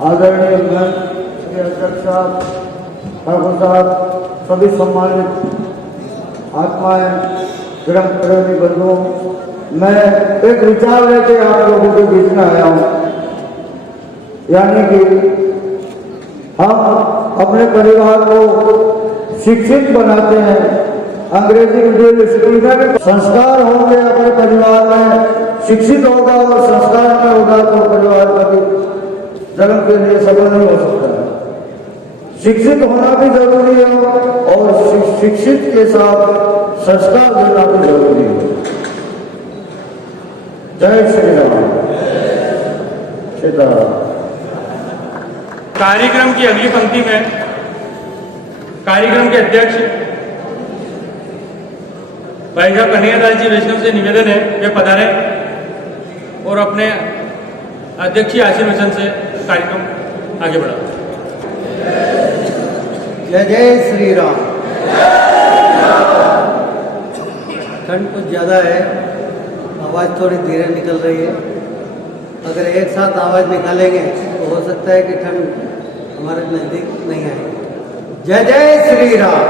आदरणीय श्री अध्यक्ष साहब, ठाकुर साहब, सभी सम्मानित आत्माएं, ग्रह प्रेमी बंधुओं, मैं एक विचार लेके आप लोगों के बीच में आया हूँ। यानी कि हम अपने परिवार को शिक्षित बनाते हैं। अंग्रेजी मीडियम स्कूल में संस्कार होंगे, अपने परिवार में शिक्षित होगा और संस्कार में होगा तो परिवार कभी जन्म के लिए सफल नहीं हो सकता है। शिक्षित होना भी जरूरी है और शिक्षित के साथ संस्कार देना भी जरूरी है। जय श्री राम। सीताराम। कार्यक्रम की अगली पंक्ति में कार्यक्रम के अध्यक्ष भाई साहब कन्हैयादास जी वैष्णव से निवेदन है वे पधारे और अपने अध्यक्षीय आशीर्वचन से कार्यक्रम आगे बढ़ा। जय जय श्री राम। ठंड कुछ ज़्यादा है, आवाज़ थोड़ी धीरे निकल रही है। अगर एक साथ आवाज़ निकालेंगे तो हो सकता है कि ठंड हमारे नज़दीक नहीं आएगी। जय जय श्री राम।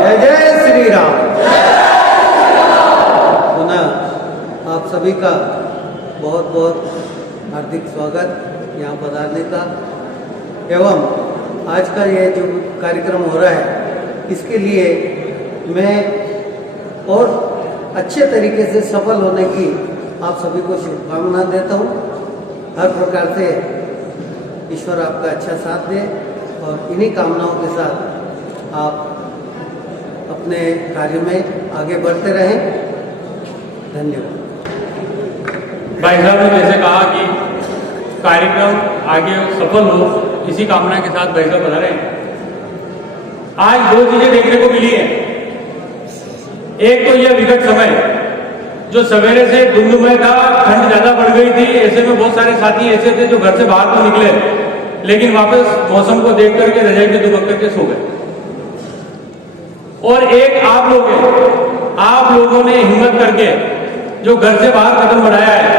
जय जय श्री राम। पुनः आप सभी का बहुत बहुत हार्दिक स्वागत यहाँ पधारने का। एवं आज का ये जो कार्यक्रम हो रहा है इसके लिए मैं और अच्छे तरीके से सफल होने की आप सभी को शुभकामना देता हूँ। हर प्रकार से ईश्वर आपका अच्छा साथ दे और इन्हीं कामनाओं के साथ आप अपने कार्य में आगे बढ़ते रहें। धन्यवाद। भाई साहब ने जैसे कहा कि कार्यक्रम आगे सफल हो, इसी कामना के साथ भाई साहब बता रहे हैं। आज दो चीजें देखने को मिली है। एक तो यह विकट समय जो सवेरे से धुंधमय था, ठंड ज्यादा बढ़ गई थी, ऐसे में बहुत सारे साथी ऐसे थे जो घर से बाहर तो निकले लेकिन वापस मौसम को देख करके रजाई में दुबक करके सो गए। और एक आप लोग हैं, आप लोगों ने हिम्मत करके जो घर से बाहर कदम बढ़ाया है,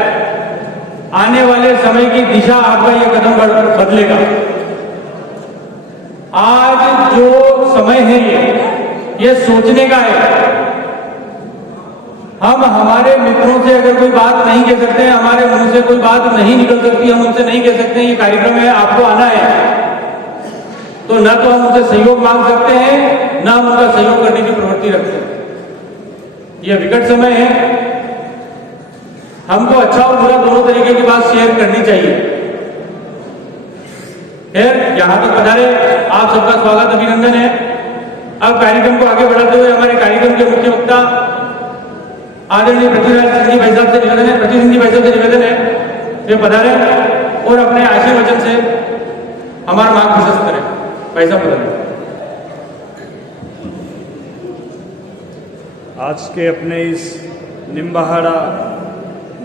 आने वाले समय की दिशा आपका ये कदम बदलेगा। आज जो समय है ये सोचने का है। हम हमारे मित्रों से अगर कोई बात नहीं कह सकते, हमारे मुंह से कोई बात नहीं निकल सकती, हम उनसे नहीं कह सकते ये कार्यक्रम है आपको आना है, तो न तो हम उनसे सहयोग मांग सकते हैं, न हम उनका सहयोग करने की प्रवृत्ति रखते हैं। यह विकट समय है, हमको अच्छा और बुरा दोनों तरीके की बात शेयर करनी चाहिए। खैर, यहां तक पधारे, आप सबका स्वागत अभिनंदन है। अब कार्यक्रम को आगे बढ़ाते हुए हमारे कार्यक्रम के मुख्य वक्ता आदरणीय पृथ्वीराज सिंह जी भाई साहब से निवेदन है, पृथ्वी सिंह जी भाई साहब से निवेदन है वे पधारे और अपने आशीर्वचन से हमारा मार्ग प्रशस्त करें। भाई साहब पधारे। आज के अपने इस निम्बाहाड़ा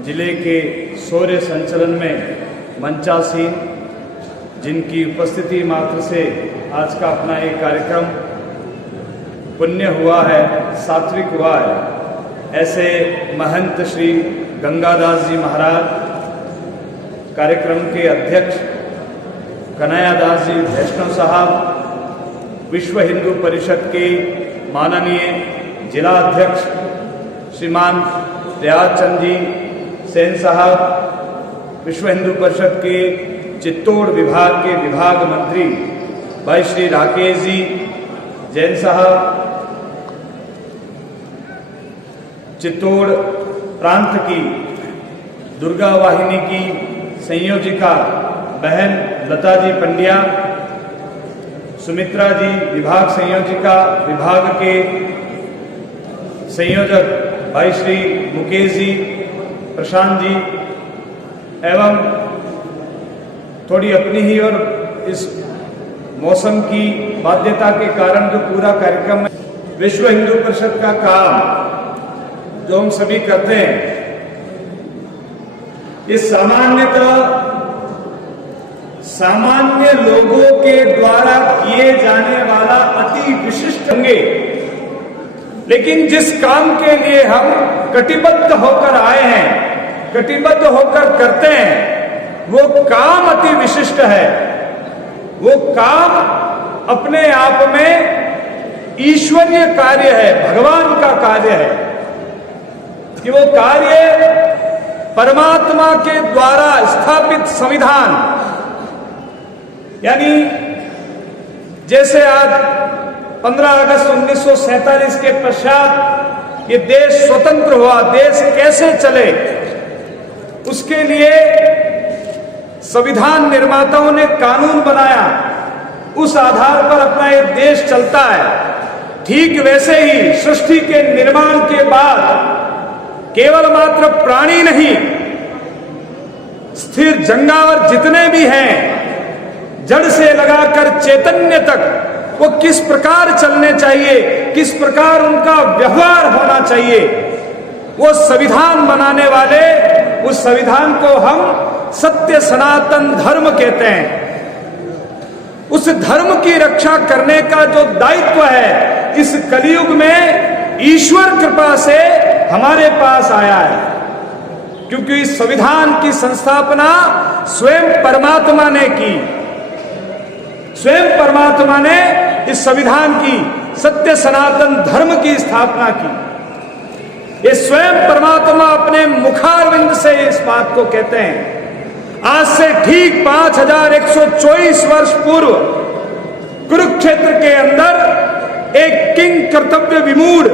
जिले के शौर्य संचलन में मंचासीन जिनकी उपस्थिति मात्र से आज का अपना एक कार्यक्रम पुण्य हुआ है, सात्विक हुआ है, ऐसे महंत श्री गंगादास जी महाराज, कार्यक्रम के अध्यक्ष कन्हैयादास जी वैष्णव साहब, विश्व हिंदू परिषद के माननीय जिला अध्यक्ष श्रीमान रियाज चंद जी सेन साहब, विश्व हिंदू परिषद के चित्तौड़ विभाग के विभाग मंत्री भाई श्री राकेश जी जैन साहब, चित्तौड़ प्रांत की दुर्गा वाहिनी की संयोजिका बहन लता जी पंड्या, सुमित्रा जी विभाग संयोजिका, विभाग के संयोजक भाई श्री मुकेश जी, प्रशांत जी, एवं थोड़ी अपनी ही और इस मौसम की बाध्यता के कारण जो पूरा कार्यक्रम विश्व हिंदू परिषद का काम जो हम सभी करते हैं, ये सामान्य लोगों के द्वारा किए जाने वाला अति विशिष्ट होंगे, लेकिन जिस काम के लिए हम कटिबद्ध होकर आए हैं, कटिबद्ध होकर करते हैं, वो काम अति विशिष्ट है। वो काम अपने आप में ईश्वरीय कार्य है, भगवान का कार्य है कि वो कार्य परमात्मा के द्वारा स्थापित संविधान, यानी जैसे आज 15 अगस्त 1947 के पश्चात ये देश स्वतंत्र हुआ, देश कैसे चले उसके लिए संविधान निर्माताओं ने कानून बनाया, उस आधार पर अपना ये देश चलता है। ठीक वैसे ही सृष्टि के निर्माण के बाद केवल मात्र प्राणी नहीं, स्थिर जंगावर जितने भी हैं, जड़ से लगाकर चैतन्य तक, वो किस प्रकार चलने चाहिए, किस प्रकार उनका व्यवहार होना चाहिए, वो संविधान बनाने वाले, उस संविधान को हम सत्य सनातन धर्म कहते हैं। उस धर्म की रक्षा करने का जो दायित्व है इस कलयुग में ईश्वर कृपा से हमारे पास आया है, क्योंकि इस संविधान की संस्थापना स्वयं परमात्मा ने की। स्वयं परमात्मा ने इस संविधान की, सत्य सनातन धर्म की स्थापना की। ये स्वयं परमात्मा अपने मुखारविंद से इस बात को कहते हैं। आज से ठीक 5124 वर्ष पूर्व कुरुक्षेत्र के अंदर एक किंग कर्तव्य विमूढ़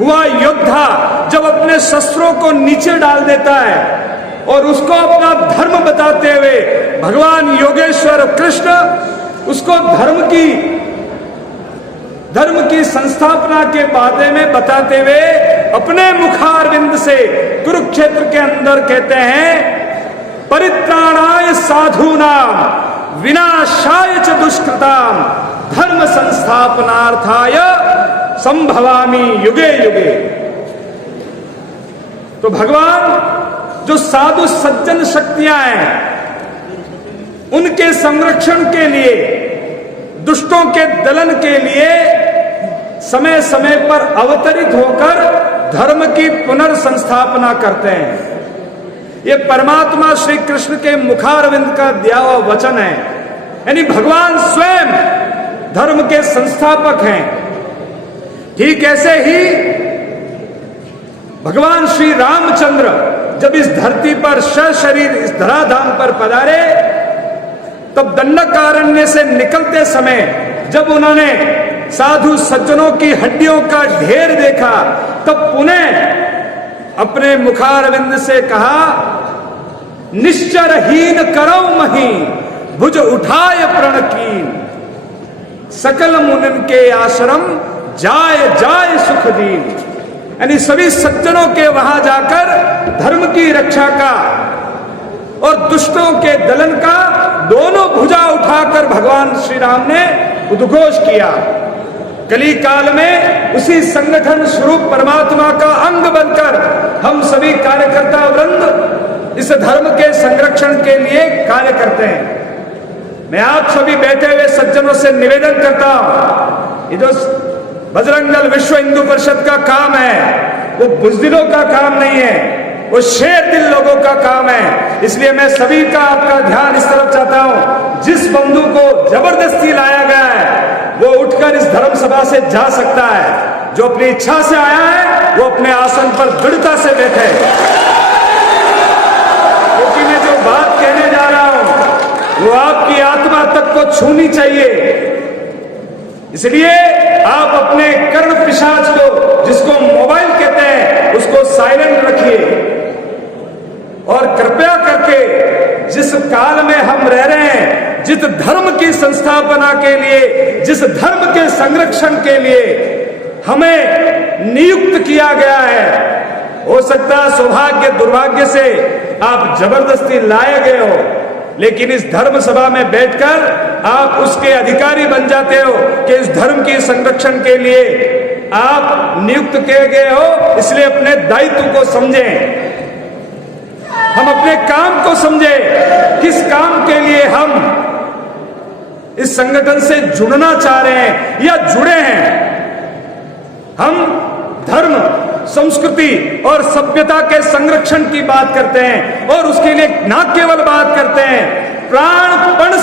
हुआ योद्धा जब अपने शस्त्रों को नीचे डाल देता है और उसको अपना धर्म बताते हुए भगवान योगेश्वर कृष्ण उसको धर्म की संस्थापना के बारे में बताते हुए अपने मुखारविंद से कुरुक्षेत्र के अंदर कहते हैं, परित्राणाय साधूनाम विनाशाय च दुष्कृताम धर्म संस्थापनार्थाय संभवामि युगे युगे। तो भगवान जो साधु सज्जन शक्तियां हैं उनके संरक्षण के लिए, दुष्टों के दलन के लिए समय समय पर अवतरित होकर धर्म की पुनर्संस्थापना करते हैं। ये परमात्मा श्री कृष्ण के मुखारविंद का दिया हुआ वचन है, यानी भगवान स्वयं धर्म के संस्थापक हैं। ठीक ऐसे ही भगवान श्री रामचंद्र जब इस धरती पर सशरीर इस धराधाम पर पधारे, तब दंडकारण्य से निकलते समय जब उन्होंने साधु सज्जनों की हड्डियों का ढेर देखा, तब पुनः अपने मुखारविंद से कहा, निश्चरहीन करौ मही भुज उठाय प्रण कीन सकल मुनिन के आश्रम जाय जाय सुख दीन। यानी सभी सज्जनों के वहां जाकर धर्म की रक्षा का और दुष्टों के दलन का दोनों भुजा उठाकर भगवान श्री राम ने उद्घोष किया। कली काल में उसी संगठन स्वरूप परमात्मा का अंग बनकर हम सभी कार्यकर्ता वृंद इस धर्म के संरक्षण के लिए कार्य करते हैं। मैं आप सभी बैठे हुए सज्जनों से निवेदन करता हूं, ये जो बजरंग दल विश्व हिंदू परिषद का काम है वो बुज़दिलों का काम नहीं है, वो शेर दिल लोगों का काम है। इसलिए मैं सभी का आपका ध्यान इस तरफ चाहता हूं, जिस बंधु को जबरदस्ती लाया गया है वो उठकर इस धर्म सभा से जा सकता है, जो अपनी इच्छा से आया है वो अपने आसन पर दृढ़ता से बैठे, क्योंकि मैं जो बात कहने जा रहा हूं वो आपकी आत्मा तक को छूनी चाहिए। इसलिए आप अपने कर्ण पिशाच को, जिसको मोबाइल कहते हैं, उसको साइलेंट रखिए और कृपया करके जिस काल में हम रह रहे हैं, जिस धर्म की संस्थापना के लिए, जिस धर्म के संरक्षण के लिए हमें नियुक्त किया गया है, हो सकता है सौभाग्य दुर्भाग्य से आप जबरदस्ती लाए गए हो, लेकिन इस धर्म सभा में बैठकर आप उसके अधिकारी बन जाते हो कि इस धर्म के संरक्षण के लिए आप नियुक्त किए गए हो। इसलिए अपने दायित्व को समझें, हम अपने काम को समझें, किस काम के लिए हम इस संगठन से जुड़ना चाह रहे हैं या जुड़े हैं। हम धर्म संस्कृति और सभ्यता के संरक्षण की बात करते हैं और उसके लिए न केवल बात करते हैं, प्राणपण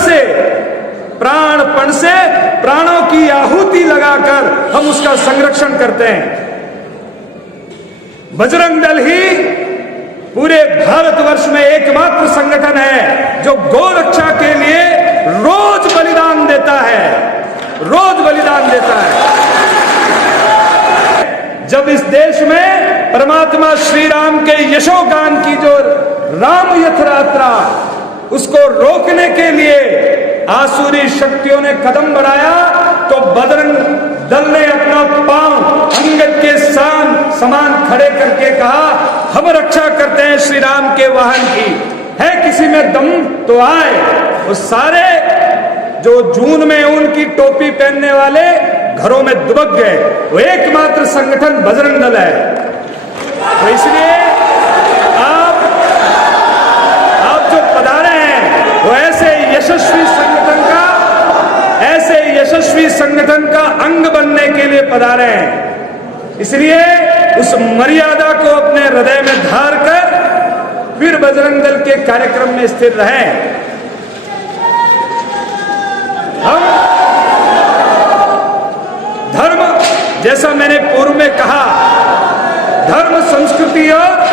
से प्राणों की आहुति लगाकर हम उसका संरक्षण करते हैं। बजरंग दल ही पूरे भारतवर्ष में एकमात्र संगठन है जो गौ रक्षा के लिए रोज बलिदान देता है, रोज बलिदान देता है। जब इस देश में परमात्मा श्री राम के यशोगान की जो राम यात्रा, उसको रोकने के लिए आसुरी शक्तियों ने कदम बढ़ाया, तो बजरंग दल ने अपना पांव अंगद के समान खड़े करके कहा, हम रक्षा करते हैं श्री राम के वाहन की, है किसी में दम तो आए। वो सारे जो जून में उनकी टोपी पहनने वाले घरों में दुबक गए। वो एकमात्र संगठन बजरंग दल है। तो इसलिए आप जो पधारे हैं वो ऐसे यशस्वी संगठन का अंग बनने के लिए पधारे हैं। इसलिए उस मर्यादा को अपने हृदय में धार कर फिर बजरंग दल के कार्यक्रम में स्थिर रहें। हम धर्म, जैसा मैंने पूर्व में कहा, धर्म, संस्कृति और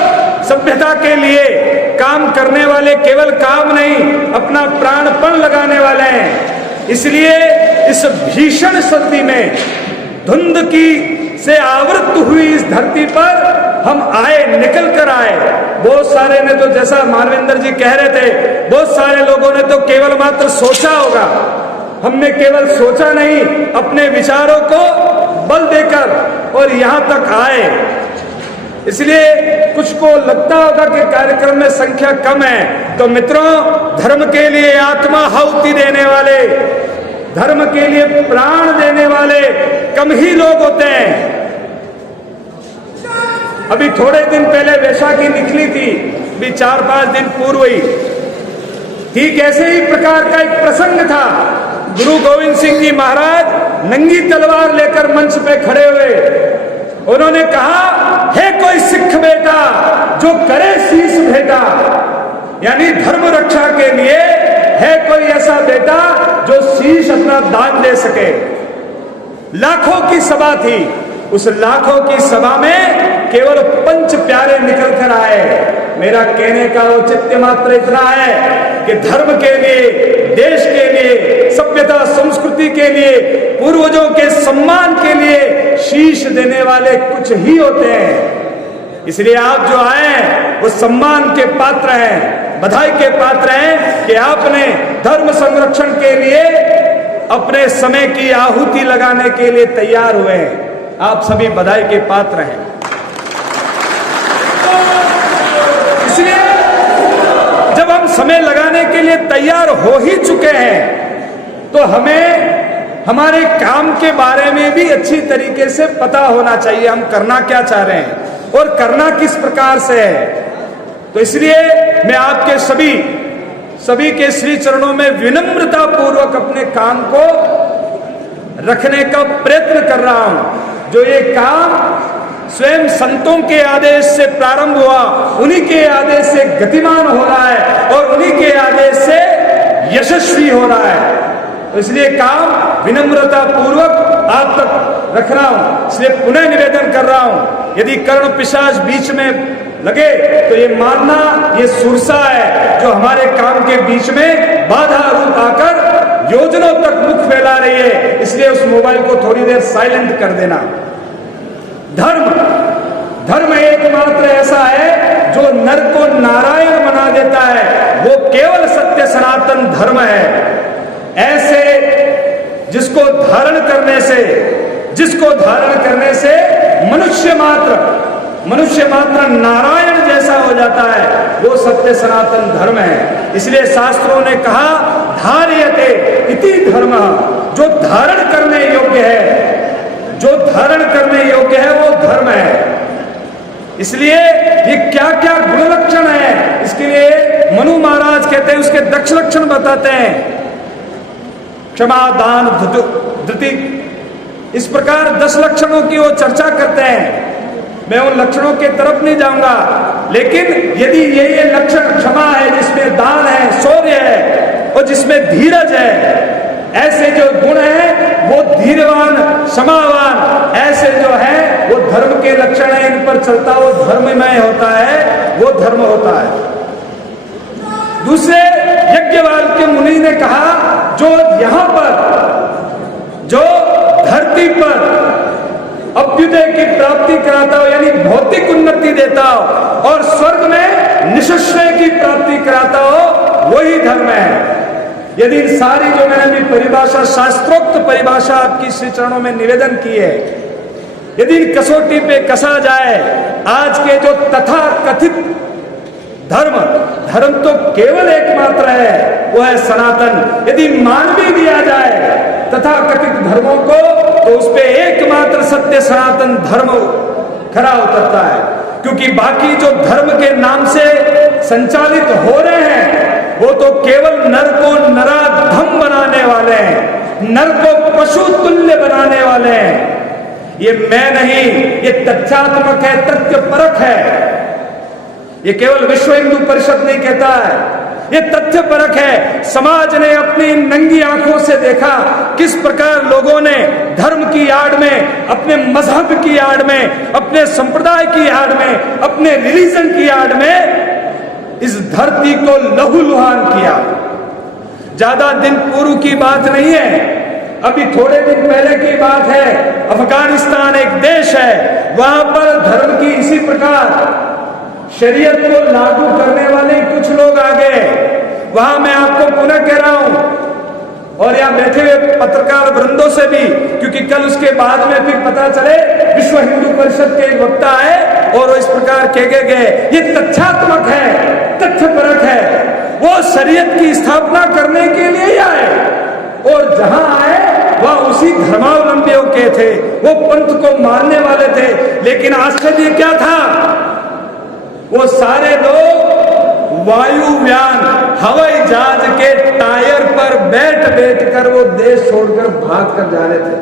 सभ्यता के लिए काम करने वाले केवल काम नहीं, अपना प्राणपण लगाने वाले हैं। इसलिए इस भीषण सर्दी में धुंध की से आवृत हुई इस धरती पर हम आए, निकल कर आए। बहुत सारे ने तो, जैसा मानवेंद्र जी कह रहे थे, बहुत सारे लोगों ने तो केवल मात्र सोचा होगा। हमने केवल सोचा नहीं, अपने विचारों को बल देकर और यहां तक आए। इसलिए कुछ को लगता होगा कि कार्यक्रम में संख्या कम है, तो मित्रों, धर्म के लिए आत्मा आहुति देने वाले, धर्म के लिए प्राण देने वाले कम ही लोग होते हैं। अभी थोड़े दिन पहले वैशाखी निकली थी, अभी 4-5 दिन पूर्व ही, ठीक ऐसे ही प्रकार का एक प्रसंग था। गुरु गोविंद सिंह जी महाराज नंगी तलवार लेकर मंच पे खड़े हुए। उन्होंने कहा, है कोई सिख बेटा जो करे शीश भेटा, यानी धर्म रक्षा के लिए है कोई ऐसा बेटा जो शीश अपना दान दे सके। लाखों की सभा थी, उस लाखों की सभा में केवल 5 प्यारे निकल कर आए। मेरा कहने का औचित्य मात्र इतना है कि धर्म के लिए, देश के लिए, सभ्यता संस्कृति के लिए, पूर्वजों के सम्मान के लिए शीश देने वाले कुछ ही होते हैं। इसलिए आप जो आए वो सम्मान के पात्र हैं, बधाई के पात्र हैं कि आपने धर्म संरक्षण के लिए अपने समय की आहुति लगाने के लिए तैयार हुए हैं। आप सभी बधाई के पात्र हैं। इसलिए जब हम समय लगाने के लिए तैयार हो ही चुके हैं, तो हमें हमारे काम के बारे में भी अच्छी तरीके से पता होना चाहिए, हम करना क्या चाह रहे हैं और करना किस प्रकार से है। तो इसलिए मैं आपके सभी के श्री चरणों में विनम्रता पूर्वक अपने काम को रखने का प्रयत्न कर रहा हूं। जो ये काम स्वयं संतों के आदेश से प्रारंभ हुआ, उन्हीं के आदेश से गतिमान हो रहा है और उन्हीं के आदेश से यशस्वी हो रहा है। तो इसलिए काम विनम्रता पूर्वक आप तक रख रहा हूं। इसलिए पुनः निवेदन कर रहा हूं, यदि कर्ण पिशाच बीच में लगे तो ये मानना ये सुरसा है जो हमारे काम के बीच में बाधा रूप आकर योजनों तक मुख फैला रही है। इसलिए उस मोबाइल को थोड़ी देर साइलेंट कर देना। धर्म एकमात्र ऐसा है जो नर को नारायण बना देता है, वो केवल सत्य सनातन धर्म है। ऐसे जिसको धारण करने से मनुष्य मात्र नारायण जैसा हो जाता है, वो सत्य सनातन धर्म है। इसलिए शास्त्रों ने कहा, धार्यते इति धर्म, जो धारण करने योग्य है वो धर्म है। इसलिए ये क्या क्या गुण लक्षण है, इसके लिए मनु महाराज कहते हैं, उसके दक्ष लक्षण बताते हैं। क्षमा, दान, धृति, इस प्रकार 10 लक्षणों की वो चर्चा करते हैं। मैं उन लक्षणों के तरफ नहीं जाऊंगा, लेकिन यदि ये लक्षण क्षमा है, जिसमें दान है, शौर्य है और जिसमें धीरज है, ऐसे जो गुण हैं वो धीरवान, क्षमावान, ऐसे जो है वो धर्म के लक्षण है। इन पर चलता वो धर्ममय होता है, वो धर्म होता है। दूसरे यज्ञवल्क्य मुनि ने कहा, जो यहां पर, जो धरती पर अभ्युदय की प्राप्ति कराता हो, यानी भौतिक उन्नति देता हो, और स्वर्ग में निश्चय की प्राप्ति कराता हो, वही धर्म है। यदि इन सारी जो मैंने भी परिभाषा, शास्त्रोक्त परिभाषा आपकी श्री चरणों में निवेदन की है, यदि इन कसौटी पे कसा जाए, आज के जो तथा कथित धर्म, धर्म तो केवल एकमात्र है, वो है सनातन। यदि मान भी दिया जाए तथा कथित धर्मों को, तो उस पे एकमात्र सत्य सनातन धर्म खरा उतरता है। क्योंकि बाकी जो धर्म के नाम से संचालित हो रहे हैं, वो तो केवल नर को नराधम बनाने वाले हैं, नर को पशु तुल्य बनाने वाले हैं। ये मैं नहीं, ये तथ्यात्मक है, तथ्य परख है। ये केवल विश्व हिंदू परिषद नहीं कहता है, ये तथ्य परख है। समाज ने अपनी नंगी आंखों से देखा किस प्रकार लोगों ने धर्म की आड़ में, अपने मजहब की आड़ में, अपने संप्रदाय की आड़ में, अपने रिलीजन की आड़ में इस धरती को लहूलुहान किया। ज्यादा दिन पूर्व की बात नहीं है, अभी थोड़े दिन पहले की बात है। अफगानिस्तान एक देश है, वहां पर धर्म की इसी प्रकार शरीयत को लागू करने वाले कुछ लोग आ गए। वहां मैं आपको पुनः कह रहा हूं, और यहां बैठे हुए पत्रकार वृंदों से भी, क्योंकि कल उसके बाद में फिर पता चले विश्व हिंदू परिषद के एक वक्ता है और इस प्रकार कहे गए, ये तथ्यात्मक है, तथ्यपरक है। वो शरीयत की स्थापना करने के लिए ही आए, और जहां आए वह उसी धर्मावलंबियों के थे, वो पंथ को मानने वाले थे। लेकिन आश्चर्य क्या था, वो सारे लोग वायुयान, हवाई जहाज के टायर पर बैठ बैठ कर वो देश छोड़कर भाग कर जा रहे थे।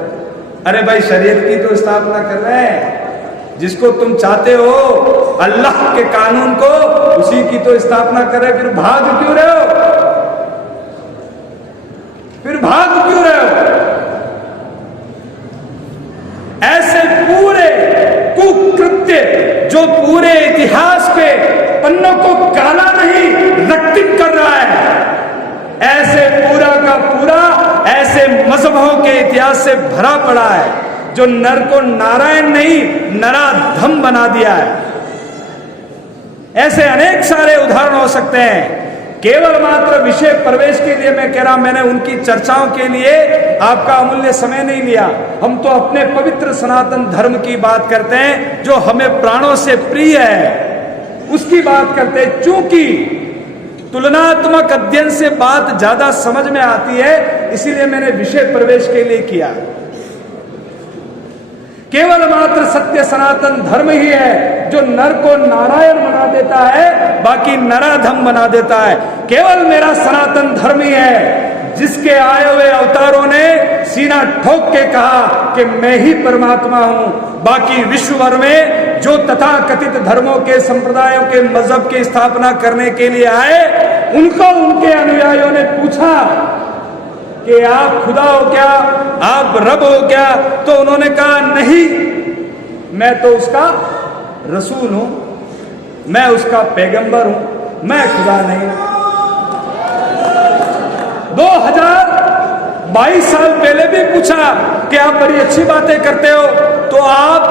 अरे भाई, शरीयत की तो स्थापना कर रहे हैं, जिसको तुम चाहते हो, अल्लाह के कानून को, उसी की तो स्थापना कर रहे, फिर भाग क्यों रहे हो? फिर भाग क्यों रहे हो? ऐसे पूरे कुकृत्य जो पूरे इतिहास के पन्नों को काला नहीं रक्तित कर रहा है, ऐसे पूरा का पूरा ऐसे मजहबों के इतिहास से भरा पड़ा है, जो नर को नारायण नहीं नराधम बना दिया है। ऐसे अनेक सारे उदाहरण हो सकते हैं। केवल मात्र विषय प्रवेश के लिए मैं कह रहा हूं, मैंने उनकी चर्चाओं के लिए आपका अमूल्य समय नहीं लिया। हम तो अपने पवित्र सनातन धर्म की बात करते हैं, जो हमें प्राणों से प्रिय है, उसकी बात करते हैं। चूंकि तुलनात्मक अध्ययन से बात ज्यादा समझ में आती है, इसीलिए मैंने विषय प्रवेश के लिए किया। केवल मात्र सत्य सनातन धर्म ही है जो नर को नारायण बना देता है, बाकी नराधम बना देता है। केवल मेरा सनातन धर्म ही है जिसके आए हुए अवतारों ने सीना ठोक के कहा कि मैं ही परमात्मा हूं। बाकी विश्व भर में जो तथाकथित धर्मों के, संप्रदायों के, मजहब की स्थापना करने के लिए आए, उनको उनके अनुयायियों ने पूछा कि आप खुदा हो क्या, आप रब हो क्या? तो उन्होंने कहा नहीं, मैं तो उसका रसूल हूं, मैं उसका पैगंबर हूं, मैं खुदा नहीं। 2022 साल पहले भी पूछा कि आप बड़ी अच्छी बातें करते हो, तो आप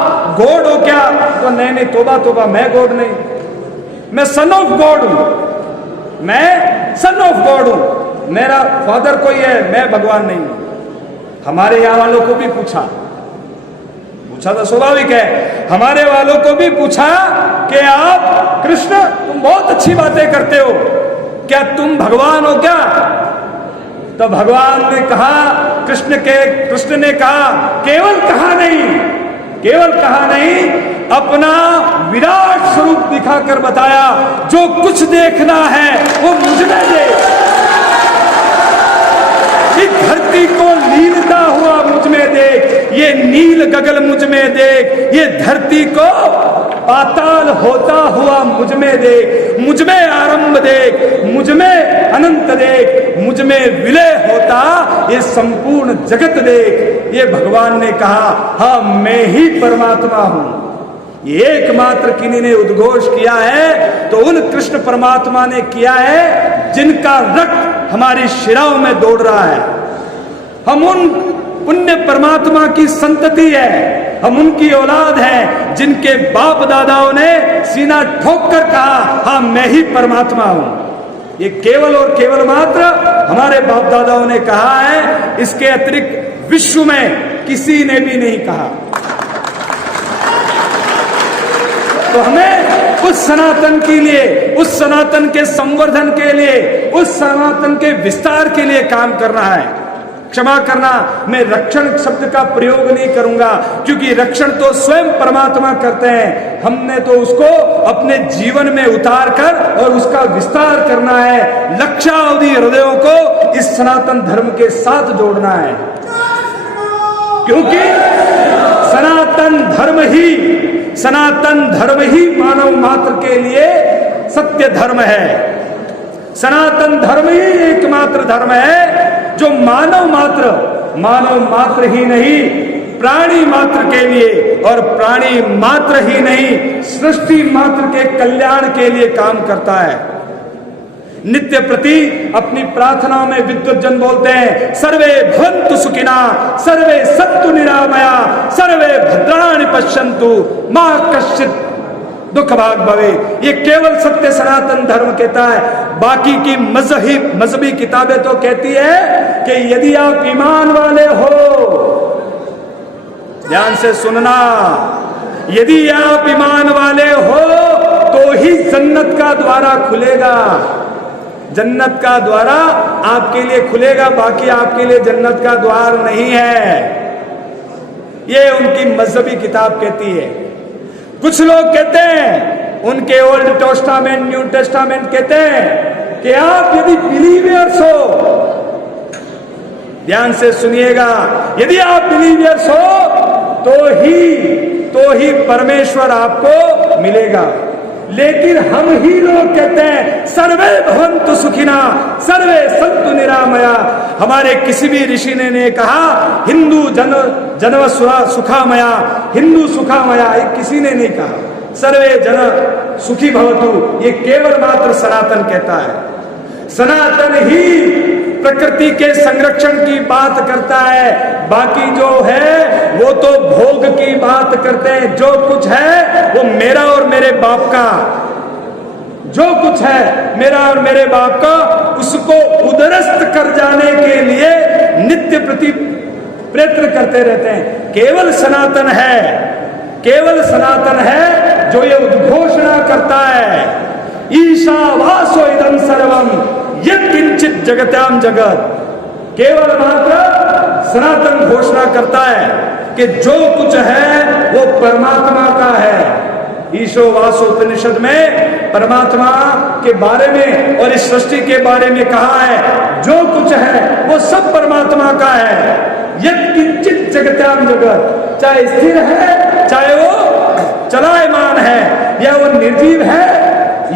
गॉड हो क्या? तो नहीं, तोबा तोबा, मैं गॉड नहीं, मैं सन ऑफ गॉड हूं, मैं सन ऑफ गॉड हूं, मेरा फादर कोई है, मैं भगवान नहीं हूं। हमारे यहाँ वालों को भी पूछा तो स्वाभाविक है, हमारे वालों को भी पूछा कि आप कृष्ण, तुम बहुत अच्छी बातें करते हो, क्या तुम भगवान हो क्या? तो भगवान ने कहा, कृष्ण ने कहा, केवल कहा नहीं, अपना विराट स्वरूप दिखाकर बताया, जो कुछ देखना है वो मुझ में दे। इस धरती को नीलता हुआ मुझ में देख, ये नील गगन मुझ में देख, ये धरती को पाताल होता हुआ मुझ में देख, मुझ में आरंभ देख, मुझ में अनंत देख, मुझ में विलय होता ये संपूर्ण जगत देख। ये भगवान ने कहा, हाँ मैं ही परमात्मा हूं। ये एकमात्र किन्हीं ने उद्घोष किया है तो उन कृष्ण परमात्मा ने किया है जिनका रक्त हमारी शिराओं में दौड़ रहा है। हम उन पुण्य परमात्मा की संतति है, हम उनकी औलाद हैं जिनके बाप दादाओं ने सीना ठोक कर कहा, हाँ मैं ही परमात्मा हूं। ये केवल और केवल मात्र हमारे बाप दादाओं ने कहा है, इसके अतिरिक्त विश्व में किसी ने भी नहीं कहा। तो हमें उस सनातन के लिए, उस सनातन के संवर्धन के लिए, उस सनातन के विस्तार के लिए काम करना है। क्षमा करना, मैं रक्षण शब्द का प्रयोग नहीं करूंगा क्योंकि रक्षण तो स्वयं परमात्मा करते हैं, हमने तो उसको अपने जीवन में उतार कर और उसका विस्तार करना है। लक्षावधि हृदयों को इस सनातन धर्म के साथ जोड़ना है, क्योंकि सनातन धर्म ही मानव मात्र के लिए सत्य धर्म है। सनातन धर्म ही एकमात्र धर्म है जो मानव मात्र ही नहीं, प्राणी मात्र के लिए, और प्राणी मात्र ही नहीं, सृष्टि मात्र के कल्याण के लिए काम करता है। नित्य प्रति अपनी प्रार्थनाओं में विद्वत जन बोलते हैं, सर्वे भवन्तु सुखिना, सर्वे सन्तु निरामया, सर्वे भद्राणि पश्यन्तु, मा कश्चित् दुख भाग भवे। ये केवल सत्य सनातन धर्म कहता है। बाकी की मजहबी किताबें तो कहती है कि यदि आप ईमान वाले हो, ध्यान से सुनना, यदि आप ईमान वाले हो तो ही जन्नत का द्वारा खुलेगा, जन्नत का द्वारा आपके लिए खुलेगा, बाकी आपके लिए जन्नत का द्वार नहीं है। ये उनकी मजहबी किताब कहती है। कुछ लोग कहते हैं, उनके ओल्ड टेस्टामेंट न्यू टेस्टामेंट कहते हैं कि आप यदि बिलीवियर्स हो, ध्यान से सुनिएगा, यदि आप बिलीवियर्स हो तो ही परमेश्वर आपको मिलेगा। लेकिन हम ही लोग कहते हैं सर्वे भवन्तु सुखिना, सर्वे सन्तु निरामया। हमारे किसी भी ऋषि ने नहीं कहा हिंदू जनव सुखामया, हिंदू सुखामया, किसी ने नहीं कहा। सर्वे जन सुखी भवतु, ये केवल मात्र सनातन कहता है। सनातन ही प्रकृति के संरक्षण की बात करता है, बाकी जो है वो तो भोग की बात करते हैं। जो कुछ है वो मेरा और मेरे बाप का, जो कुछ है मेरा और मेरे बाप का, उसको उदरस्त कर जाने के लिए नित्य प्रति प्रयत्न करते रहते हैं। केवल सनातन है जो ये उद्घोषणा करता है, ईशावासो इदं सर्वम यत्किंचित जगत्याम जगत। केवल मात्र सनातन घोषणा करता है कि जो कुछ है वो परमात्मा का है। ईशोवासोपनिषद में परमात्मा के बारे में और इस सृष्टि के बारे में कहा है, जो कुछ है वो सब परमात्मा का है। यत्किंचित जगत्याम जगत, चाहे स्थिर है, चाहे वो चलायमान है, या वो निर्जीव है,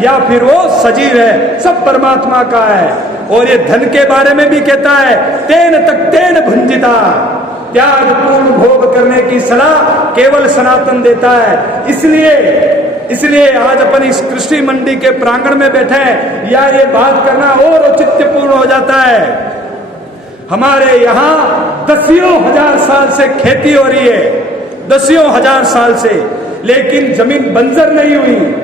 या फिर वो सजीव है, सब परमात्मा का है। और ये धन के बारे में भी कहता है, तेन तक्तेन भुंजिता, त्याग पूर्ण भोग करने की सलाह केवल सनातन देता है। इसलिए आज अपन इस कृषि मंडी के प्रांगण में बैठे हैं, या ये बात करना और औचित्यपूर्ण हो जाता है। हमारे यहाँ दसियों हजार साल से खेती हो रही है, दसियों हजार साल से, लेकिन जमीन बंजर नहीं हुई।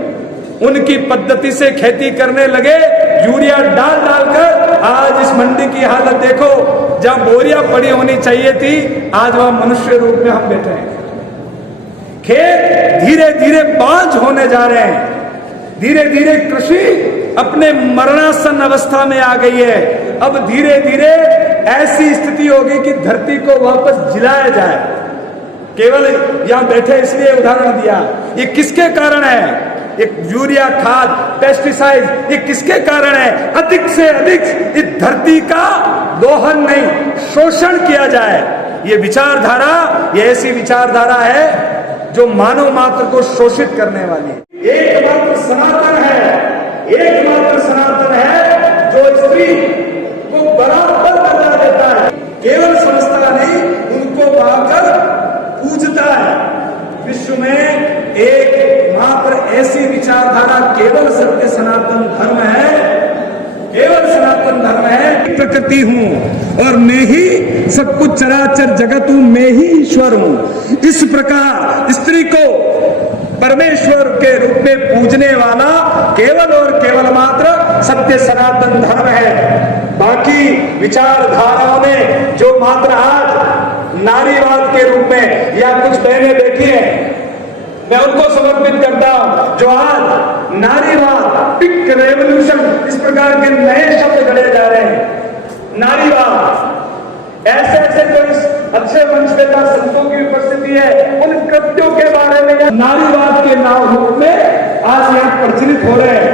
उनकी पद्धति से खेती करने लगे, यूरिया डाल कर आज इस मंडी की हालत देखो। जहां बोरियां पड़ी होनी चाहिए थी, आज वहां मनुष्य रूप में हम बैठे हैं। खेत धीरे धीरे बांझ होने जा रहे हैं, धीरे धीरे कृषि अपने मरणासन अवस्था में आ गई है। अब धीरे धीरे ऐसी स्थिति होगी कि धरती को वापस जिलाया जाए। केवल यहां बैठे इसलिए उदाहरण दिया। ये किसके कारण है? एक यूरिया खाद, पेस्टिसाइड, ये किसके कारण है? अधिक से अधिक इस धरती का दोहन नहीं, शोषण किया जाए। ये विचारधारा, ये ऐसी विचारधारा है जो मानव मात्र को शोषित करने वाली है। एकमात्र सनातन है, एकमात्र सनातन है जो स्त्री को बराबर दर्जा देता है, केवल समझता नहीं, उनको पाकर पूजता है। विश्व में एकमात्र ऐसी विचारधारा केवल सत्य सनातन धर्म है, केवल सनातन धर्म है। प्रकृति हूं और मैं ही सब कुछ चराचर जगत हूं, मैं ही ईश्वर हूं। इस प्रकार स्त्री को परमेश्वर के रूप में पूजने वाला केवल और केवल मात्र सत्य सनातन धर्म है। बाकी विचारधाराओं में जो मात्र आज नारीवाद के रूप में या कुछ बहनें बैठी हैं, मैं उनको समर्पित करता हूं जो आज नारीवाद, पिंक रेवोल्यूशन, इस प्रकार के नए शब्द गढ़े जा रहे हैं। नारीवाद ऐसे ऐसे जो इस अच्छे मंच पे संतों की उपस्थिति है, उन कृत्यों के बारे में नारीवाद के नाम रूप में आज यहाँ प्रचलित हो रहे हैं।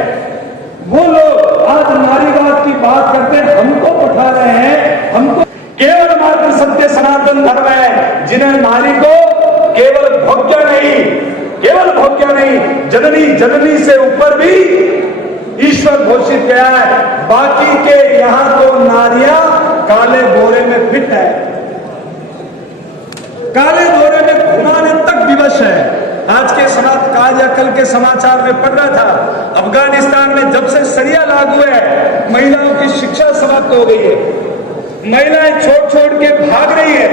वो लोग आज नारीवाद की बात करते हैं, हमको उठा रहे हैं, हमको केवल मात्र सत्य सनातन धर्म है जिन्हें नारी को केवल भोग्य नहीं, केवल भोग्य नहीं, जननी जननी से ऊपर भी ईश्वर घोषित किया है। बाकी के यहां तो नारियां काले बोरे में फिट है, काले बोरे में घुमाने तक विवश है। आज के आज या कल के समाचार में पढ़ रहा था, अफगानिस्तान में जब से शरिया लागू है, महिलाओं की शिक्षा समाप्त हो गई है, महिलाएं छोड़ छोड़ के भाग रही है।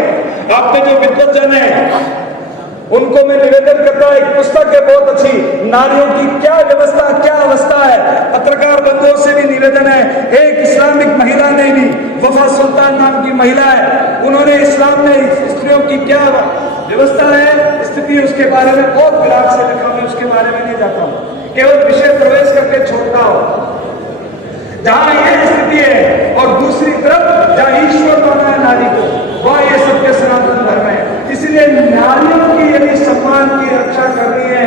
आप में जो विद्वज्जन है उनको मैं निवेदन करता हूं, एक पुस्तक है बहुत अच्छी, नारियों की क्या व्यवस्था क्या अवस्था है। पत्रकार बंधुओं से भी निवेदन है, एक इस्लामिक महिला ने भी, वफा सुल्तान नाम की महिला है, उन्होंने इस्लाम में स्त्रियों की क्या व्यवस्था है, स्थिति, उसके बारे में बहुत विलाप से लिखा, मैं उसके बारे में नहीं जाता हूं, केवल विषय प्रवेश करके छोड़ता हूं। जहां यह स्थिति है और दूसरी तरफ जहां ईश्वर माना है नारी को, वह ये सत्य सनातन धर्म है। इसलिए नारियों की यदि सम्मान की रक्षा करनी है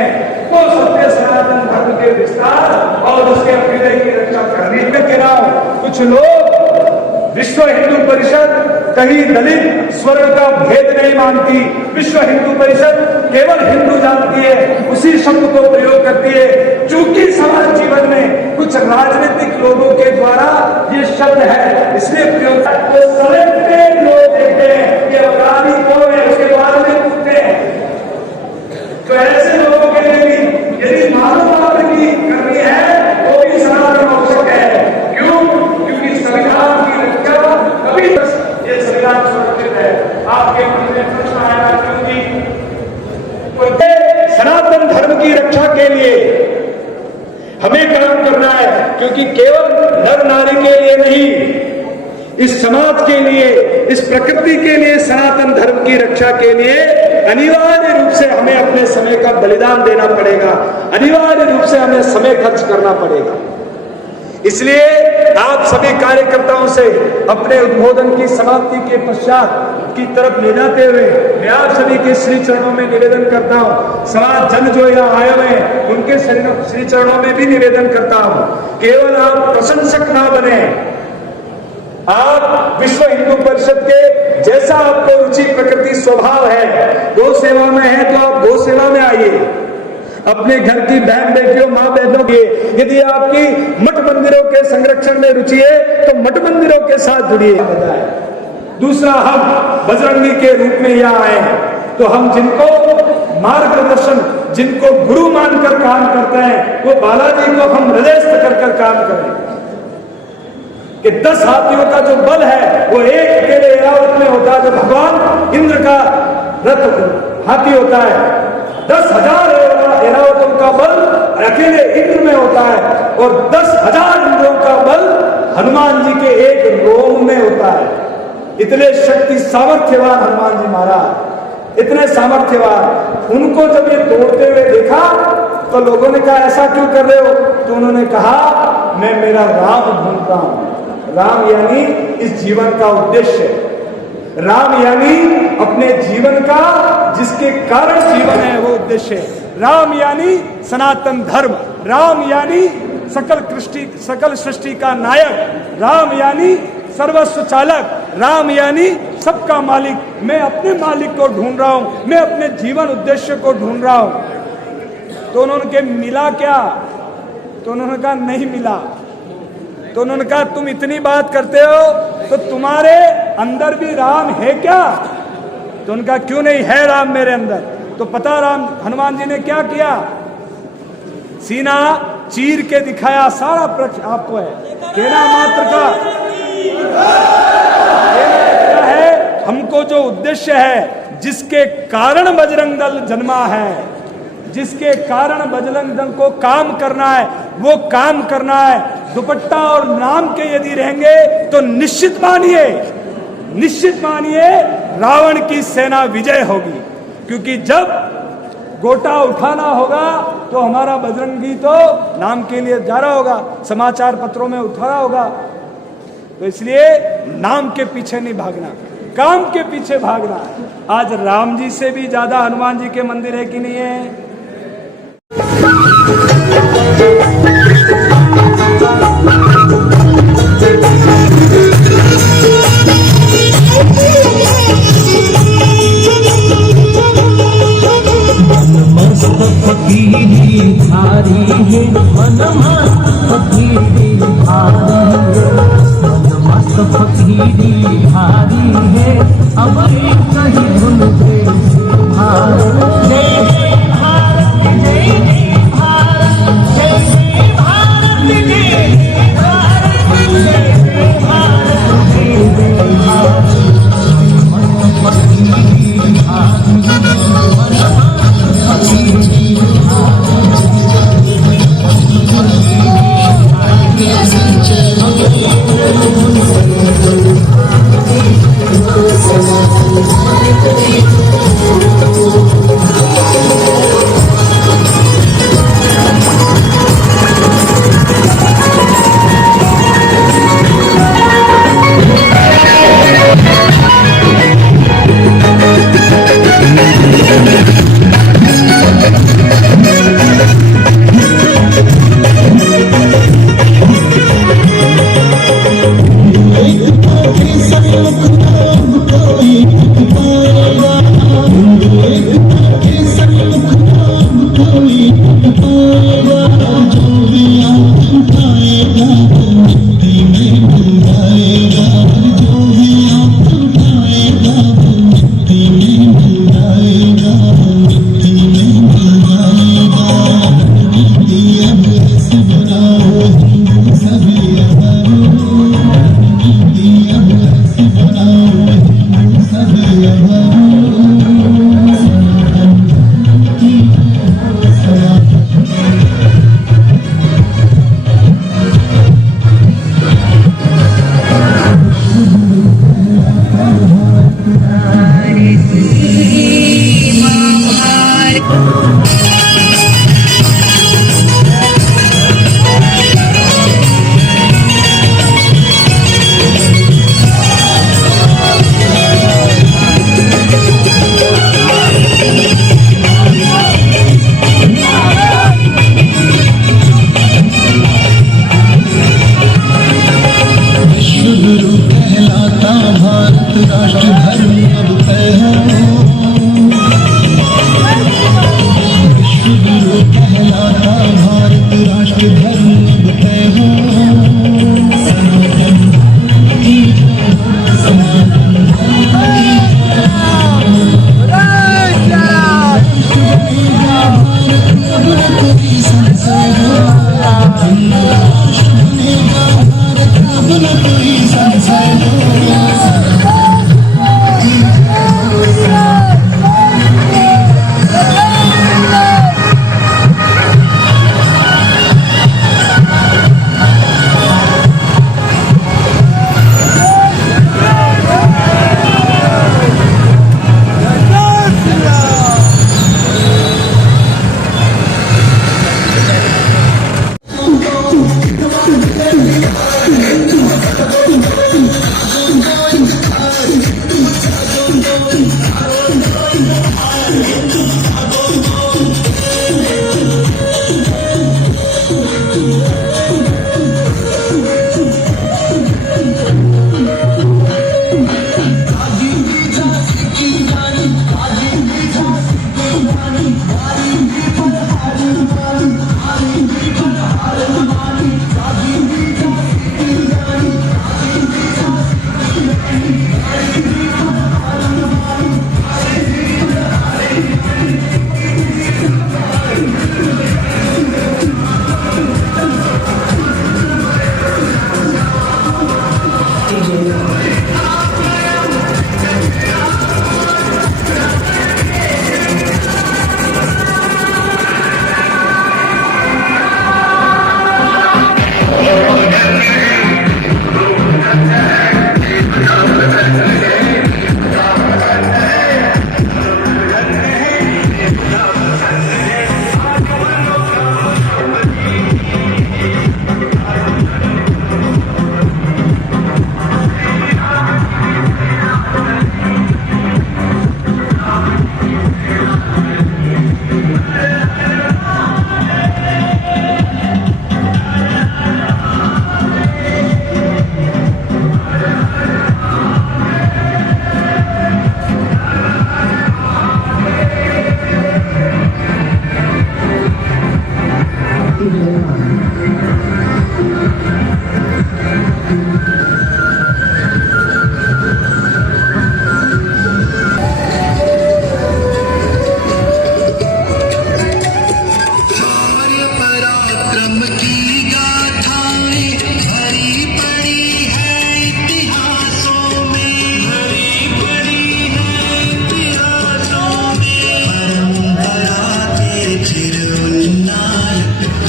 तो सत्य सनातन धर्म के विस्तार और उसके अभ्युदय की रक्षा करनी है। मैं कह रहा हूं, कुछ लोग विश्व हिंदू परिषद कहीं दलित स्वर्ण का भेद नहीं मानती, विश्व हिंदू परिषद केवल हिंदू जानती है, उसी शब्द को प्रयोग करती है। चूंकि समाज जीवन में कुछ राजनीतिक लोगों के द्वारा ये शब्द है, इसलिए प्रयोग लोग देखते हैं कि अपराधी कौन है, उसके बारे में पूछते हैं। तो ऐसे लोगों के लिए भी यदि मानव मात्र की करनी है तो भी सनातन आवश्यक है। क्यों? क्योंकि संविधान की रक्षा कभी ये संविधान सुरक्षित है। आपके मन में प्रश्न आया क्यों जी? सनातन धर्म की रक्षा के लिए हमें काम करना है, क्योंकि केवल नर नारी के लिए नहीं, इस समाज के लिए, इस प्रकृति के लिए, सनातन धर्म की रक्षा के लिए अनिवार्य रूप से हमें अपने समय का बलिदान देना पड़ेगा, अनिवार्य रूप से हमें समय खर्च करना पड़ेगा। इसलिए आप सभी कार्यकर्ताओं से अपने उद्बोधन की समाप्ति के पश्चात की तरफ ले जाते हुए मैं आप सभी के श्री चरणों में निवेदन करता हूं, समाज जन जो यहाँ आए हुए हैं उनके श्री चरणों में भी निवेदन करता हूं, केवल आप प्रशंसक ना बने, आप विश्व हिंदू परिषद के जैसा आपको रुचि प्रकृति स्वभाव है, गौ सेवा में है तो आप गौ सेवा में आइए, अपने घर की बहन बेटियों माँ बहनों के, यदि आपकी मठ मंदिरों के संरक्षण में रुचि है तो मठ मंदिरों के साथ जुड़िए। दूसरा, हम बजरंगी के रूप में यहाँ आए हैं तो हम जिनको मार्गदर्शन, जिनको गुरु मानकर काम करते हैं, वो बालाजी को हम हृदयस्थ कर काम करें कि 10 हाथियों का जो बल है वो एक अकेले एरावत में होता है, जो भगवान इंद्र का रथ हाथी होता है, 10,000 एरावतों का बल अकेले इंद्र में होता है और 10,000 इंद्रों का बल हनुमान जी के एक रोम में होता है। इतने शक्ति सामर्थ्यवान हनुमान जी महाराज, इतने सामर्थ्यवान। उनको जब ये तोड़ते हुए देखा तो लोगों ने कहा ऐसा क्यों कर रहे हो? तो उन्होंने कहा मैं मेरा राम ढूंढता हूं। राम यानी इस जीवन का उद्देश्य, राम यानी अपने जीवन का जिसके कारण जीवन है वो उद्देश्य, राम यानी सनातन धर्म, राम यानी सकल सृष्टि का नायक, राम यानी सर्वस्व चालक राम यानी सबका मालिक। मैं अपने मालिक को ढूंढ रहा हूं, मैं अपने जीवन उद्देश्य को ढूंढ रहा हूं। तो उन्होंने कहा मिला क्या? तो उन्होंने कहा नहीं मिला। तो उन्होंने कहा तुम इतनी बात करते हो तो तुम्हारे अंदर भी राम है क्या? तो उनका क्यों नहीं है राम मेरे अंदर। तो पता राम हनुमान जी ने क्या किया? सीना चीर के दिखाया, सारा प्रश्न आपको है, कहना मात्र का है। हमको जो उद्देश्य है, जिसके कारण बजरंग दल जन्मा है, जिसके कारण बजरंग दल को काम करना है, वो काम करना है। दुपट्टा और नाम के यदि रहेंगे तो निश्चित मानिए रावण की सेना विजय होगी। क्योंकि जब गोटा उठाना होगा तो हमारा बजरंगी तो नाम के लिए जा रहा होगा, समाचार पत्रों में उठा रहा होगा। तो इसलिए नाम के पीछे नहीं भागना, काम के पीछे भागना है। आज राम जी से भी ज्यादा हनुमान जी के मंदिर है कि नहीं है?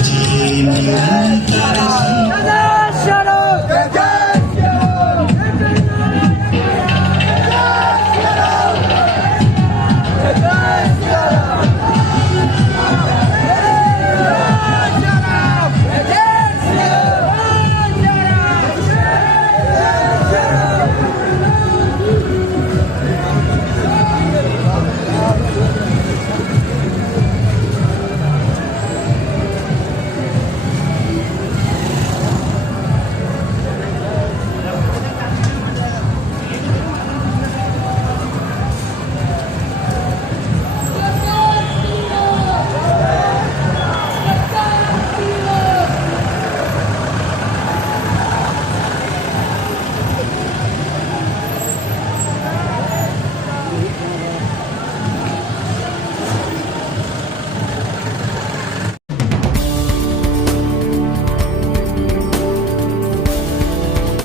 माझी